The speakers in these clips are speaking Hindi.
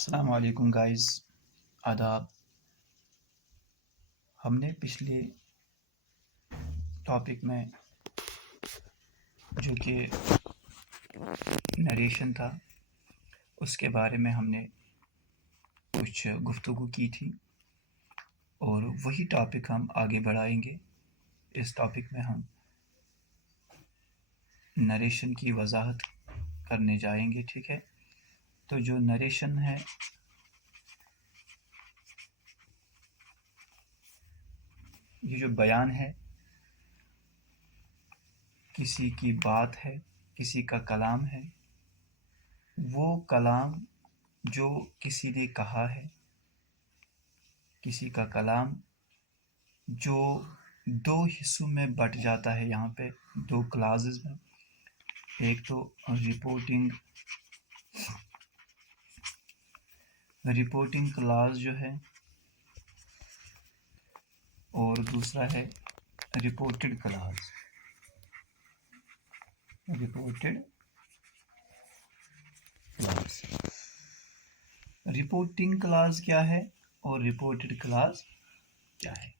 अस्सलाम वालेकुम गाइस, आदाब। हमने पिछले टॉपिक में जो कि नरेशन था उसके बारे में हमने कुछ गुफ्तगू की थी और वही टॉपिक हम आगे बढ़ाएंगे। इस टॉपिक में हम नरेशन की वजाहत करने जाएंगे, ठीक है। तो जो नरेशन है ये जो बयान है, किसी की बात है, किसी का कलाम है, वो कलाम जो किसी ने कहा है, किसी का कलाम जो दो हिस्सों में बट जाता है। यहाँ पे दो क्लासेस में, एक तो रिपोर्टिंग क्लास जो है और दूसरा है रिपोर्टेड क्लास। रिपोर्टिंग क्लास क्या है और रिपोर्टेड क्लास क्या है,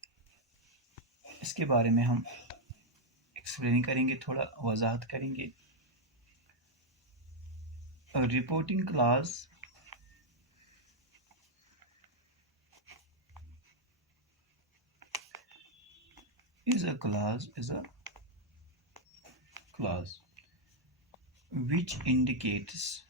इसके बारे में हम एक्सप्लेन करेंगे, थोड़ा वजाहत करेंगे। Reporting class is a class which indicates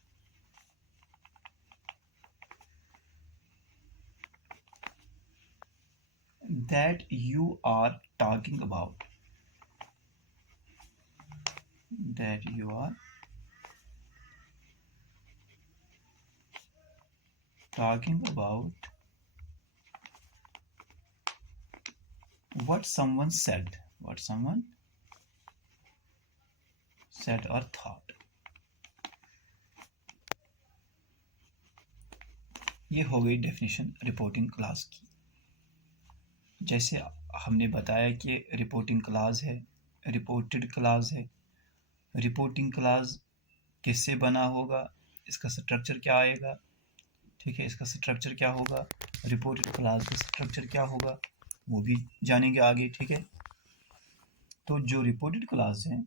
that you are talking about what someone said or thought। ये हो गई डेफिनेशन रिपोर्टिंग क्लास की। जैसे हमने बताया कि रिपोर्टिंग क्लास है, रिपोर्टेड क्लास है। रिपोर्टिंग क्लास किससे बना होगा, इसका स्ट्रक्चर क्या आएगा, ठीक है। इसका स्ट्रक्चर क्या होगा, रिपोर्टेड क्लास का स्ट्रक्चर क्या होगा, वो भी जानेंगे आगे, ठीक है। तो जो रिपोर्टेड क्लास है,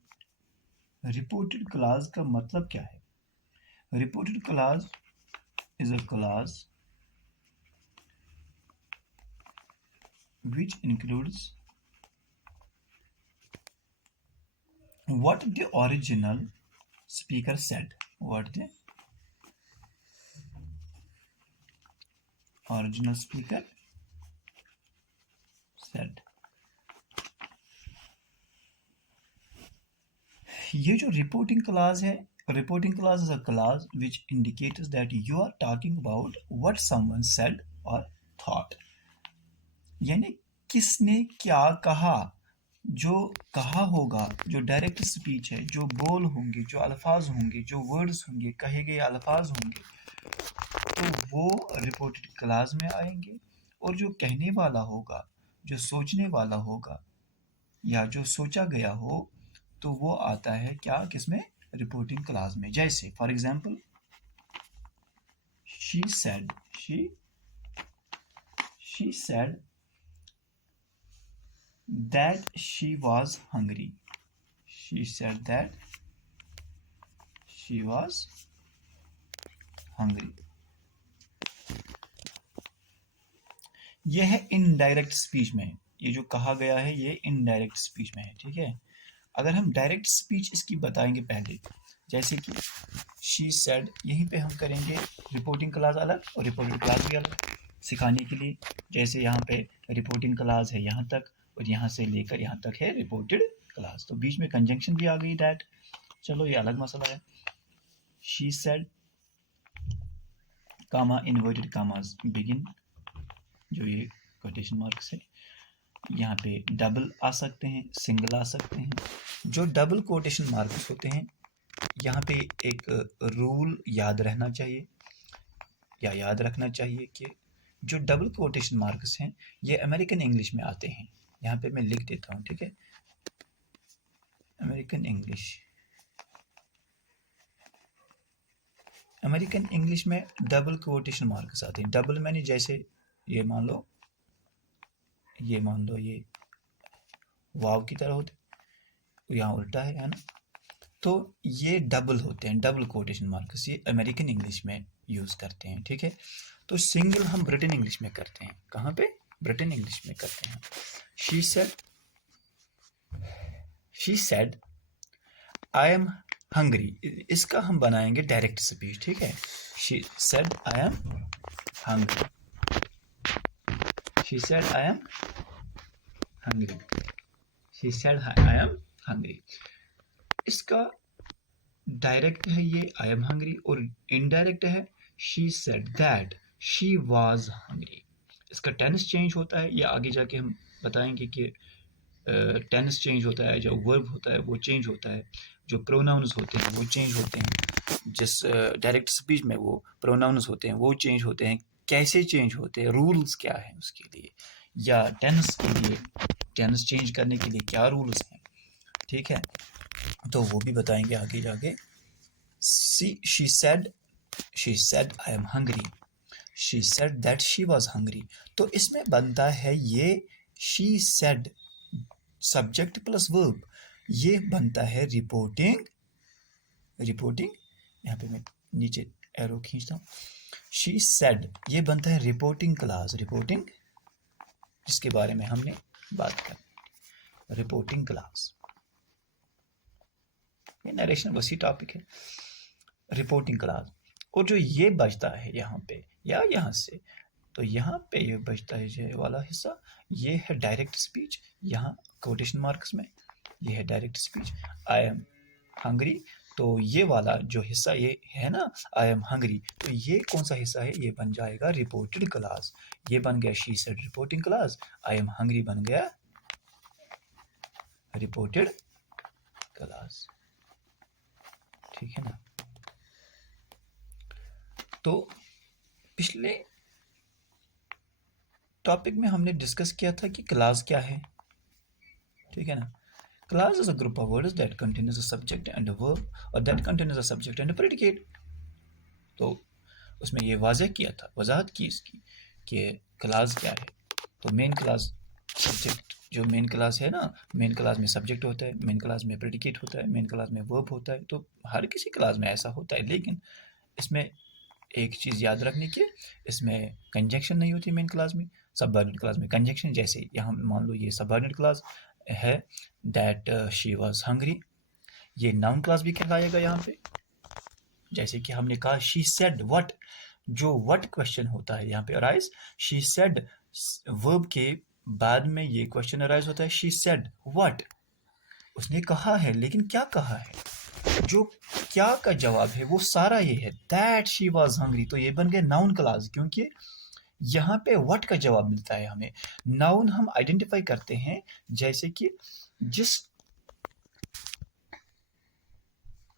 रिपोर्टेड क्लास का मतलब क्या है। Reported class is a class which includes what the original speaker said, what the original speaker said। ये जो रिपोर्टिंग क्लास है, reporting class is a class which indicates that you are talking about what someone said or thought, यानी किसने क्या कहा, जो कहा होगा, जो डायरेक्ट स्पीच है, जो बोल होंगे, जो अल्फाज होंगे, जो वर्ड्स होंगे, कहे गए अल्फाज होंगे, तो वो रिपोर्टेड क्लास में आएंगे। और जो कहने वाला होगा, जो सोचने वाला होगा या जो सोचा गया हो, तो वो आता है क्या, किसमें, रिपोर्टिंग क्लास में। जैसे for example, she said that she was hungry। she said that she was hungry। यह है इनडायरेक्ट स्पीच में, ये जो कहा गया है ये इनडायरेक्ट स्पीच में है, ठीक है। अगर हम डायरेक्ट स्पीच इसकी बताएंगे पहले, जैसे कि शी सेड, यहीं पे हम करेंगे रिपोर्टिंग क्लास अलग और रिपोर्टेड क्लास भी अलग सिखाने के लिए। जैसे यहाँ पे रिपोर्टिंग क्लास है यहाँ तक और यहाँ से लेकर यहाँ तक है रिपोर्टेड क्लास, तो बीच में कंजंक्शन भी आ गई दैट, चलो ये अलग मसला है। शी सेड कामा इन्वर्टेड कामास बिगिन, जो ये कोटेशन मार्क्स है, यहाँ पे डबल आ सकते हैं, सिंगल आ सकते हैं। जो डबल कोटेशन मार्क्स होते हैं, यहाँ पे एक रूल याद रहना चाहिए या याद रखना चाहिए कि जो डबल कोटेशन मार्क्स हैं ये अमेरिकन इंग्लिश में आते हैं। यहाँ पे मैं लिख देता हूँ, ठीक है। अमेरिकन अमेरिकन इंग्लिश में डबल कोटेशन मार्क्स आते हैं। डबल मैंने जैसे ये मान लो ये वाव की तरह होते, यहाँ उल्टा है ना, तो ये डबल होते हैं, डबल कोटेशन मार्क्स, ये अमेरिकन इंग्लिश में यूज़ करते हैं, ठीक है। तो सिंगल हम ब्रिटेन इंग्लिश में करते हैं, कहाँ पे, ब्रिटेन इंग्लिश में करते हैं। She said I am hungry, इसका हम बनाएंगे डायरेक्ट स्पीच, ठीक है। She said I am hungry, she said I am hungry, she said I am hungry. इसका डायरेक्ट है ये आई एम हंग्री, और इनडायरेक्ट है she said that she was hungry. इसका टेंस चेंज होता है, या आगे जाके हम बताएंगे कि टेंस चेंज होता है, जो वर्ब होता है वो चेंज होता है, जो प्रोनाउंस होते हैं वो चेंज होते हैं, जिस डायरेक्ट स्पीच में वो प्रोनाउंस होते हैं वो चेंज होते हैं, कैसे चेंज होते हैं, रूल्स क्या है उसके लिए, या टेंस के लिए, टेंस चेंज करने के लिए क्या रूल्स हैं, ठीक है, तो वो भी बताएंगे आगे जाके। She said I am hungry, she said that she was hungry. तो इसमें बनता है ये she said subject plus verb, ये बनता है रिपोर्टिंग, यहाँ पे मैं नीचे एरो खींचता हूँ, शी सेड ये बनता है रिपोर्टिंग क्लास, रिपोर्टिंग जिसके बारे में हमने बात कर, रिपोर्टिंग क्लास, ये नरेशन वसी टॉपिक है, रिपोर्टिंग क्लास। और जो ये बचता है यहाँ पे या यहाँ से, तो यहाँ पे ये बचता है ये वाला हिस्सा, ये है डायरेक्ट स्पीच, यहाँ कोटेशन मार्क्स में ये है direct speech, I am hungry. तो ये वाला जो हिस्सा ये है ना आई एम हंग्री, तो ये कौन सा हिस्सा है, ये बन जाएगा रिपोर्टेड क्लास, ये बन गया she said reporting class, I am hungry बन गया रिपोर्टेड क्लास, ठीक है ना। तो पिछले टॉपिक में हमने डिस्कस किया था कि क्लास क्या है, ठीक है ना। Clause is a group of words that contains a subject and a verb, और that contains a subject and a predicate. तो उसमें ये वाज़ह किया था, वजाहत की इसकी कि क्लास क्या है। तो मेन क्लास सब्जेक्ट, जो मेन क्लास है ना, मेन क्लास में सब्जेक्ट होता है, मेन क्लास में प्रेडिकेट होता है, मेन क्लास में वर्ब होता है, तो हर किसी क्लास में ऐसा होता है। लेकिन इसमें एक चीज़ याद रखने की, इसमें कंजक्शन नहीं होती मेन क्लास में, सबऑर्डिनेट क्लास में कंजक्शन। जैसे यहाँ मान लो ये सबऑर्डिनेट क्लास है, दैट शी वाज हंग्री, ये नाउन क्लास भी कहलाएगा यहाँ पे। जैसे कि हमने कहा शी सेड व्हाट, जो व्हाट क्वेश्चन होता है यहाँ पे अराइज, शी सेड वर्ब के बाद में ये क्वेश्चन अराइज होता है, शी सेड व्हाट, उसने कहा है, लेकिन क्या कहा है, जो क्या का जवाब है वो सारा ये है, दैट शी वाज हंग्री। तो ये बन गया नाउन क्लास, क्योंकि यहाँ पे व्हाट का जवाब मिलता है हमें। नाउन हम आइडेंटिफाई करते हैं, जैसे कि जिस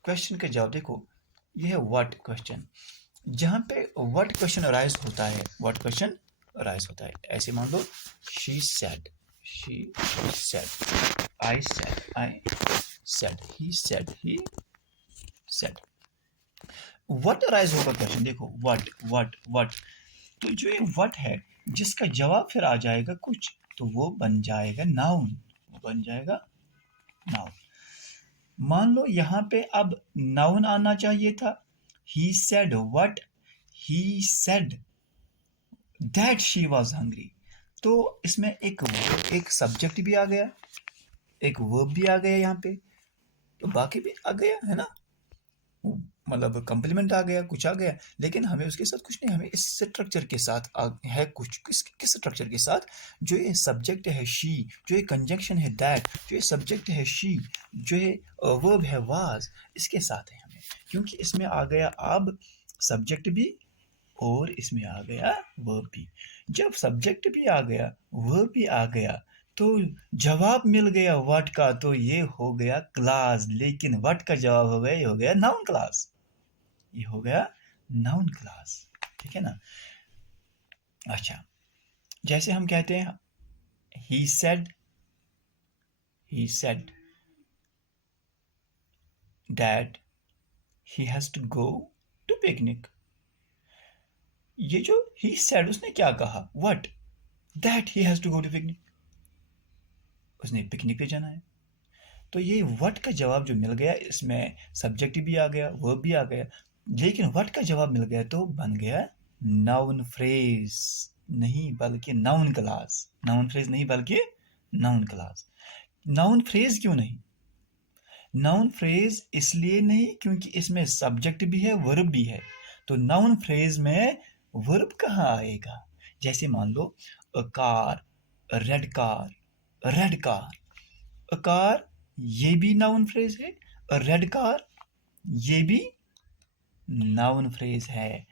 क्वेश्चन का जवाब, देखो ये है व्हाट क्वेश्चन, जहाँ पे व्हाट क्वेश्चन अराइज होता है, व्हाट क्वेश्चन अराइज होता है, ऐसे मान लो she said, I said, he said. What arise होगा क्वेश्चन, देखो व्हाट, तो जो ये व्हाट है जिसका जवाब फिर आ जाएगा कुछ, तो वो बन जाएगा नाउन, वो बन जाएगा नाउन। मान लो यहाँ पे अब नाउन आना चाहिए था, ही said what, he said that she was hungry. तो इसमें एक सब्जेक्ट भी आ गया, एक वर्ब भी आ गया यहाँ पे, तो बाकी भी आ गया है ना, मतलब कम्प्लीमेंट आ गया, कुछ आ गया, लेकिन हमें उसके साथ कुछ नहीं, हमें इस स्ट्रक्चर के साथ है कुछ, किस स्ट्रक्चर के साथ, जो ये सब्जेक्ट है शी, जो ये कंजंक्शन है दैट, जो ये सब्जेक्ट है शी, जो ये वर्ब है वाज, इसके साथ है हमें, क्योंकि इसमें आ गया अब सब्जेक्ट भी और इसमें आ गया वर्ब भी। जब सब्जेक्ट भी आ गया, वर्ब भी आ गया, तो जवाब मिल गया व्हाट का, तो ये हो गया क्लास। लेकिन व्हाट का जवाब हो गया, ये हो गया नाउन क्लास, ये हो गया नाउन क्लास, ठीक है ना। अच्छा, जैसे हम कहते हैं he said that he has to go to picnic. ये जो ही सेड उसने क्या कहा, what, that he has to go to picnic, उसने पिकनिक पे जाना है। तो ये व्हाट का जवाब जो मिल गया, इसमें सब्जेक्ट भी आ गया, वर्ब भी आ गया, लेकिन व्हाट का जवाब मिल गया तो बन गया नाउन फ्रेज नहीं बल्कि नाउन क्लास। नाउन फ्रेज नहीं बल्कि नाउन क्लास। नाउन फ्रेज क्यों नहीं? नाउन फ्रेज इसलिए नहीं क्योंकि इसमें सब्जेक्ट भी है, वर्ब भी है। तो नाउन फ्रेज में वर्ब कहाँ आएगा? जैसे मान लो a car, red car, red car. A car ये भी नाउन फ्रेज है, अ रेड कार ये भी नाउन फ्रेज है,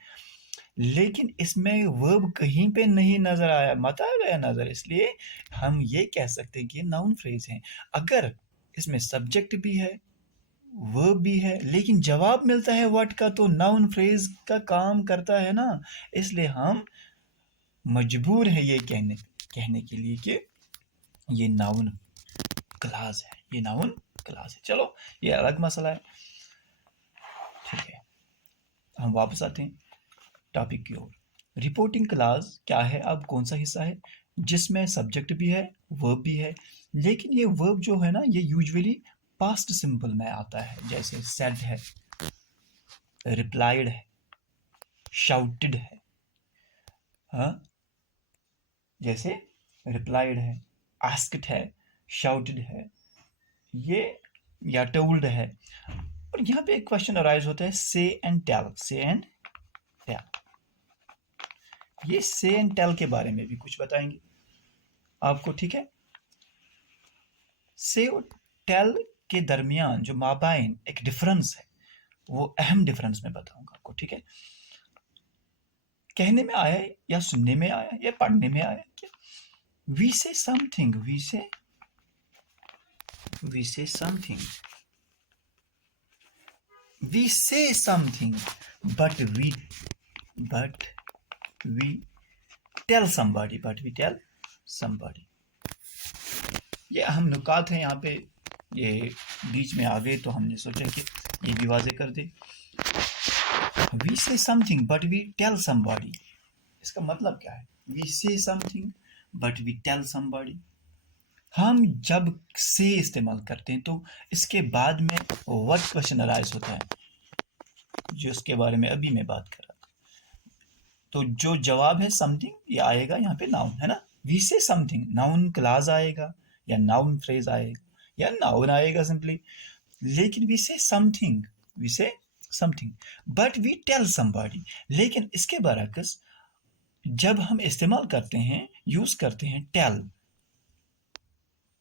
लेकिन इसमें वर्ब कहीं पे नहीं नजर आया, मत आ गया नजर, इसलिए हम ये कह सकते हैं कि नाउन फ्रेज है। अगर इसमें सब्जेक्ट भी है, वर्ब भी है, लेकिन जवाब मिलता है व्हाट का, तो नाउन फ्रेज का काम करता है ना। इसलिए हम मजबूर है ये कहने कहने के लिए कि ये नाउन क्लास है, ये नाउन क्लास है। चलो ये अलग मसला है, ठीक है। हम वापस आते हैं टॉपिक की ओर। रिपोर्टिंग क्लास क्या है? अब कौन सा हिस्सा है जिसमें सब्जेक्ट भी है, वर्ब भी है, लेकिन ये वर्ब जो है ना ये यूजुअली पास्ट सिंपल में आता है। जैसे सेड है, रिप्लाइड है, शाउटेड है। हाँ, जैसे रिप्लाइड है, आस्क्ड है, शाउटेड है, ये या टोल्ड है। और यहाँ पे एक क्वेश्चन अराइज होता है, से एंड टेल, से एंड टेल। ये से एंड टेल के बारे में भी कुछ बताएंगे आपको, ठीक है। से और टेल के दरमियान जो माबाइन एक डिफरेंस है, वो अहम डिफरेंस मैं बताऊंगा आपको, ठीक है। कहने में आया या सुनने में आया या पढ़ने में आया क्या? वी से समथिंग, वी से something, we say something, but we tell somebody, ये अहम नुकात हैं यहाँ पे, ये बीच में आ गए तो हमने सोचा कि ये भी वाजे कर दे। we say something but we tell somebody, इसका मतलब क्या है? we say something but we tell somebody। हम जब से इस्तेमाल करते हैं तो इसके बाद में व्हाट क्वेश्चन अराइज होता है, जो इसके बारे में अभी मैं बात कर रहा था। तो जो जवाब है समथिंग, ये आएगा यहाँ पे नाउन, है ना। We say something, noun class आएगा या नाउन फ्रेज आएगा या नाउन आएगा सिंपली। लेकिन we say something but we tell somebody, लेकिन इसके बरअक्स जब हम इस्तेमाल करते हैं, यूज करते हैं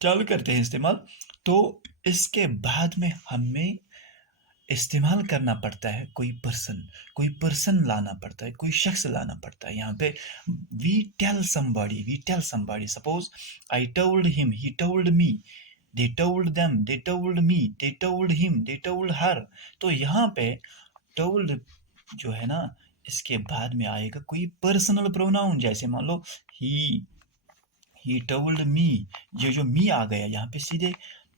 टेल करते हैं इस्तेमाल, तो इसके बाद में हमें इस्तेमाल करना पड़ता है कोई पर्सन लाना पड़ता है, कोई शख्स लाना पड़ता है। यहाँ पे we tell somebody, suppose I told him, he told me, they told them, they told me, they told him, they told her. तो यहाँ पे टोल्ड जो है ना, इसके बाद में आएगा कोई पर्सनल प्रोनाउन। जैसे मान लो ही टोल्ड मी, ये जो मी आ गया यहाँ पे सीधे,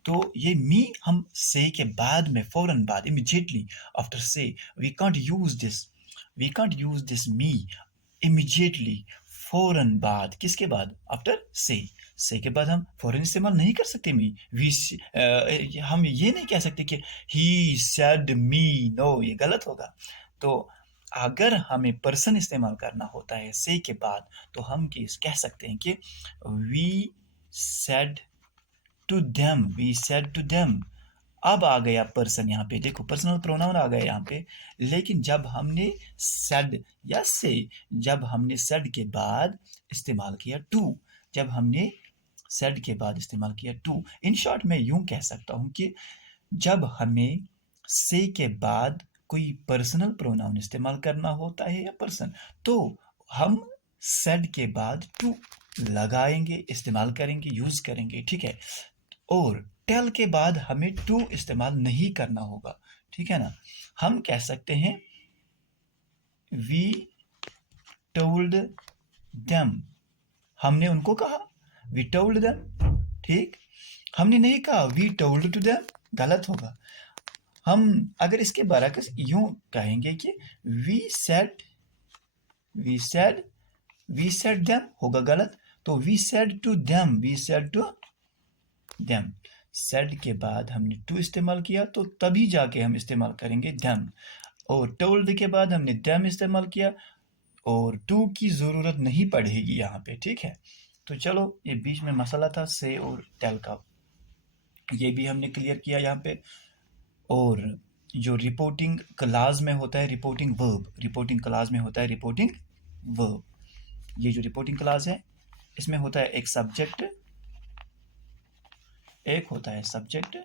तो ये मी हम से के बाद में फौरन बाद, इमीडिएटली आफ्टर से, we can't use this me immediately, फौरन बाद। किसके बाद? आफ्टर से के बाद हम फौरन इस्तेमाल नहीं कर सकते मी। हम ये नहीं कह सकते कि ही सेड मी, नो, ये गलत होगा। तो अगर हमें पर्सन इस्तेमाल करना होता है से के बाद, तो हम कह सकते हैं कि वी सेड टू देम। अब आ गया पर्सन, यहाँ पे देखो पर्सनल प्रोनाउन आ गया यहाँ पे। लेकिन जब हमने सेड या से, जब हमने सेड के बाद इस्तेमाल किया टू, इन शॉर्ट मैं यूं कह सकता हूं कि जब हमें से के बाद कोई पर्सनल प्रोनाउन इस्तेमाल करना होता है या पर्सन, तो हम सेड के बाद टू लगाएंगे, इस्तेमाल करेंगे, यूज करेंगे, ठीक है। और टेल के बाद हमें टू इस्तेमाल नहीं करना होगा, ठीक है ना। हम कह सकते हैं वी टोल्ड देम, हमने उनको कहा, वी टोल्ड देम, ठीक। हमने नहीं कहा वी टोल्ड टू देम, गलत होगा। हम अगर इसके बरक्स यूं कहेंगे कि we said we said we said them होगा गलत। तो we said to them, we said to them, said के बाद हमने टू इस्तेमाल किया तो तभी जाके हम इस्तेमाल करेंगे देम। और टोल्ड के बाद हमने देम इस्तेमाल किया और टू की ज़रूरत नहीं पड़ेगी यहाँ पे, ठीक है। तो चलो, ये बीच में मसला था से और टेल का, ये भी हमने क्लियर किया यहाँ पे। और जो रिपोर्टिंग क्लास में होता है रिपोर्टिंग वर्ब, रिपोर्टिंग क्लास में होता है रिपोर्टिंग वर्ब। ये जो रिपोर्टिंग क्लास है इसमें होता है एक सब्जेक्ट, एक होता है सब्जेक्ट,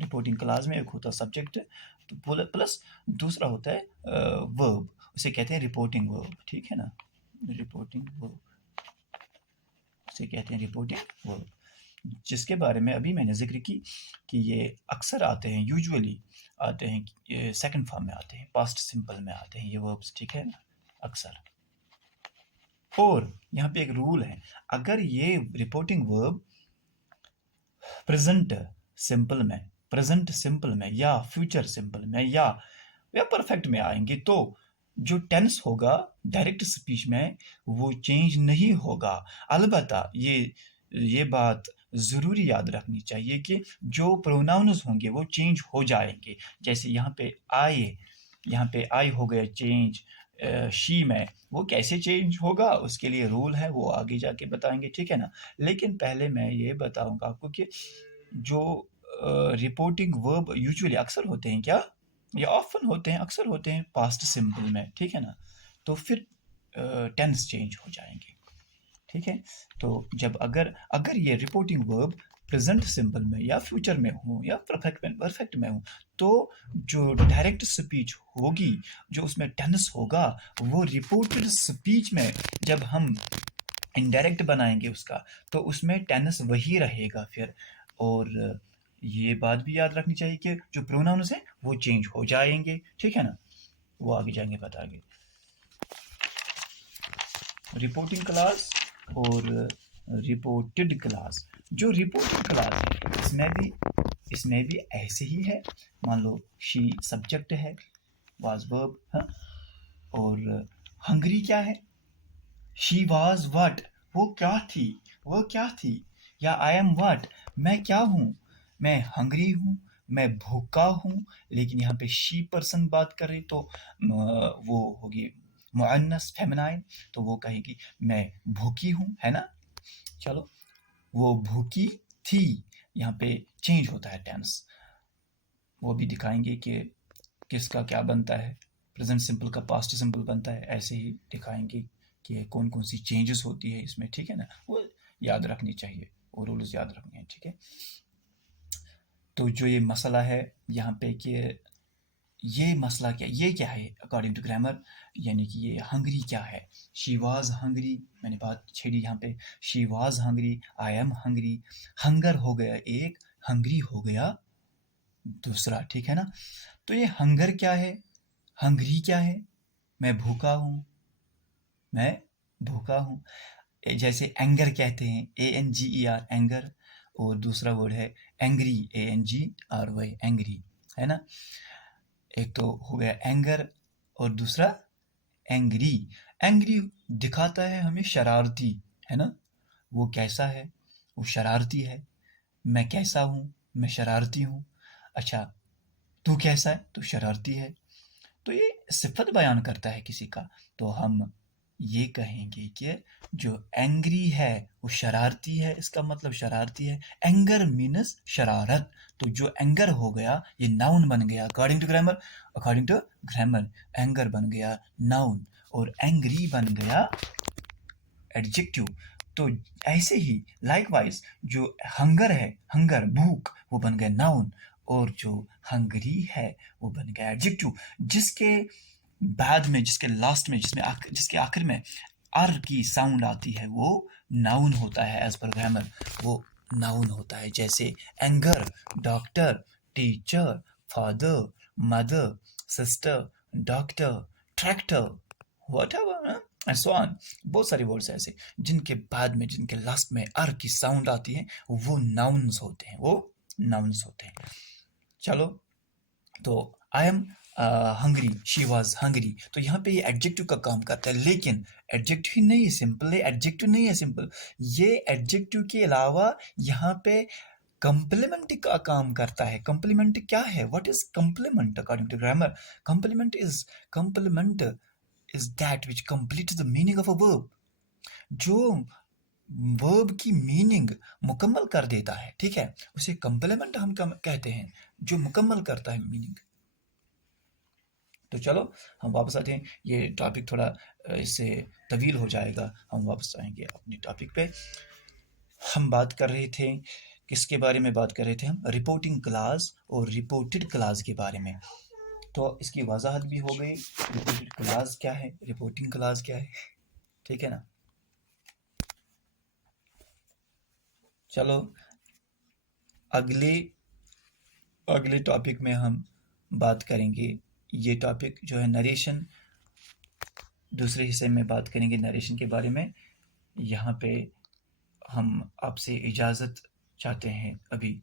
रिपोर्टिंग क्लास में एक होता है सब्जेक्ट तो प्लस दूसरा होता है वर्ब, उसे कहते हैं रिपोर्टिंग वर्ब, ठीक है ना। रिपोर्टिंग वर्ब उसे कहते हैं रिपोर्टिंग वर्ब, जिसके बारे में अभी मैंने जिक्र की कि ये अक्सर आते हैं, यूजुअली आते हैं सेकंड फॉर्म में आते हैं, पास्ट सिंपल में आते हैं ये वर्ब्स, ठीक है ना, अक्सर। और यहाँ पे एक रूल है, अगर ये रिपोर्टिंग वर्ब प्रेजेंट सिंपल में, प्रेजेंट सिंपल में या फ्यूचर सिंपल में या परफेक्ट में आएंगे तो जो टेंस होगा डायरेक्ट स्पीच में वो चेंज नहीं होगा। अलबत्ता ये बात ज़रूरी याद रखनी चाहिए कि जो प्रोनाउंस होंगे वो चेंज हो जाएंगे। जैसे यहाँ पे आई हो गया चेंज शी में, वो कैसे चेंज होगा उसके लिए रूल है, वो आगे जाके बताएंगे, ठीक है ना। लेकिन पहले मैं ये बताऊंगा आपको कि जो रिपोर्टिंग वर्ब यूजुअली अक्सर होते हैं, क्या ये ऑफन होते हैं, अक्सर होते हैं पास्ट सिंपल में, ठीक है ना। तो फिर टेंस चेंज हो जाएंगे, ठीक है। तो जब अगर अगर ये रिपोर्टिंग वर्ब प्रेजेंट सिंपल में या फ्यूचर में हो या परफेक्ट में हो तो जो डायरेक्ट स्पीच होगी, जो उसमें टेंस होगा, वो रिपोर्टेड स्पीच में जब हम इनडायरेक्ट बनाएंगे उसका तो उसमें टेंस वही रहेगा फिर। और ये बात भी याद रखनी चाहिए कि जो प्रोनाउंस हैं वो चेंज हो जाएंगे, ठीक है ना। वो आगे जाएंगे बताएंगे। रिपोर्टिंग क्लास और रिपोर्टेड क्लास, जो रिपोर्टिंग क्लास है इसमें भी ऐसे ही है। मान लो शी सब्जेक्ट है, वाज वर्ब, हाँ। और हंगरी क्या है, शी वाज व्हाट, वो क्या थी। या आई एम व्हाट, मैं क्या हूँ, मैं हंगरी हूँ, मैं भूखा हूँ। लेकिन यहाँ पे शी पर्सन बात कर रही तो वो होगी मुअन्नस फेमिनाइन, तो वो कहेगी मैं भूखी हूँ, है ना। चलो, वो भूखी थी, यहाँ पे चेंज होता है टेंस, वो भी दिखाएंगे कि किसका क्या बनता है, प्रेजेंट सिंपल का पास्ट सिंपल बनता है, ऐसे ही दिखाएंगे कि कौन कौन सी चेंजेस होती है इसमें, ठीक है ना। वो याद रखनी चाहिए और रूल्स याद रखने हैं, ठीक है। तो जो ये मसला है यहाँ पे कि ये मसला क्या, ये क्या है अकॉर्डिंग टू ग्रामर, यानी कि ये हंगरी क्या है। शी वाज हंगरी, मैंने बात छेड़ी यहाँ पे, she was Hungary, I am Hungary. Hunger हो गया एक, हंगरी हो गया दूसरा, ठीक है ना। तो ये हंगर क्या है, हंगरी क्या है, मैं भूखा हूँ, मैं भूखा हूँ। जैसे एंगर कहते हैं, ANGER एंगर, और दूसरा वर्ड है एंग्री, ANGRY एंग्री, है ना। एक तो हो गया एंगर और दूसरा एंग्री। एंग्री दिखाता है हमें शरारती, है ना। वो कैसा है, वो शरारती है। मैं कैसा हूँ, मैं शरारती हूँ। अच्छा, तू कैसा है, तू शरारती है। तो ये सिफत बयान करता है किसी का, तो हम ये कहेंगे कि जो एंग्री है वो शरारती है, इसका मतलब शरारती है। एंगर मीन्स शरारत, तो जो एंगर हो गया ये नाउन बन गया अकॉर्डिंग टू ग्रामर। एंगर बन गया नाउन और एंग्री बन गया एडजेक्टिव। तो ऐसे ही लाइकवाइज जो हंगर है, हंगर भूख, वो बन गया नाउन, और जो हंगरी है वो बन गया एडजेक्टिव। जिसके बाद में, जिसके लास्ट में, जिसके आखिर में आर की साउंड आती है वो नाउन होता है एज पर ग्रामर, वो नाउन होता है। जैसे anger doctor, teacher, father, mother, sister, doctor, tractor, whatever and so on. बहुत सारे वर्ड्स ऐसे जिनके बाद में, जिनके लास्ट में आर की साउंड आती है वो नाउन्स होते हैं, वो नाउन्स होते हैं। चलो, तो I am hungry, she was hungry, तो यहाँ पे ये एडजेक्टिव का काम करता है, लेकिन एडजेक्टिव ही नहीं है, सिंपल एडजेक्टिव नहीं है सिंपल, ये एडजेक्टिव के अलावा यहाँ पे कंप्लीमेंट का काम करता है। कंप्लीमेंट क्या है? What is complement according to grammar? Complement is that which complete the meaning of a verb, जो वर्ब की मीनिंग मुकम्मल कर देता है, ठीक है, उसे कंप्लीमेंट हम कहते हैं, जो मुकम्मल करता है मीनिंग। तो चलो हम वापस आते हैं, ये टॉपिक थोड़ा इससे तवील हो जाएगा, हम वापस आएंगे अपने टॉपिक पे। हम बात कर रहे थे, किसके बारे में बात कर रहे थे हम? रिपोर्टिंग क्लास और रिपोर्टेड क्लास के बारे में। तो इसकी वजाहत भी हो गई, रिपोर्टेड क्लास क्या है, रिपोर्टिंग क्लास क्या है, ठीक है ना। चलो अगले अगले टॉपिक में हम बात करेंगे, ये टॉपिक जो है नरेशन, दूसरे हिस्से में बात करेंगे नरेशन के बारे में। यहाँ पे हम आपसे इजाज़त चाहते हैं अभी,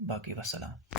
बाकी वसलाम।